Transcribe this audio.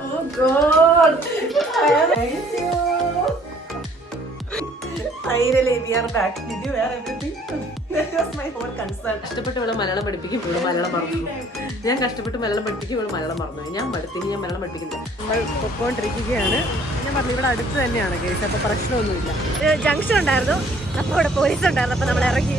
Oh God! Thank you. Finally, we are back. Did you wear everything? That was my whole concern. കഷ്ടപ്പെട്ട് ഇവിടെ മലയാളം പഠിപ്പിക്കും, ഇവിടെ മലയാളം മറന്നു. ഞാൻ കഷ്ടപ്പെട്ട് മലയാളം പഠിപ്പിക്കും, ഇവിടെ മലയാളം മറന്നു. ഞാൻ പഠിപ്പിക്കും, ഞാൻ മലയാളം പഠിപ്പിക്കില്ല. നമ്മൾ പൊക്കോണ്ടിരിക്കുകയാണ്. ഞാൻ പറഞ്ഞു ഇവിടെ അടുത്ത് തന്നെയാണ് കേസ്, അപ്പോൾ പ്രശ്നമൊന്നുമില്ല. ജംഗ്ഷൻ ഉണ്ടായിരുന്നു, അപ്പോൾ ഇവിടെ പോലീസ് ഉണ്ടായിരുന്നു, അപ്പോൾ നമ്മൾ ഇറങ്ങി.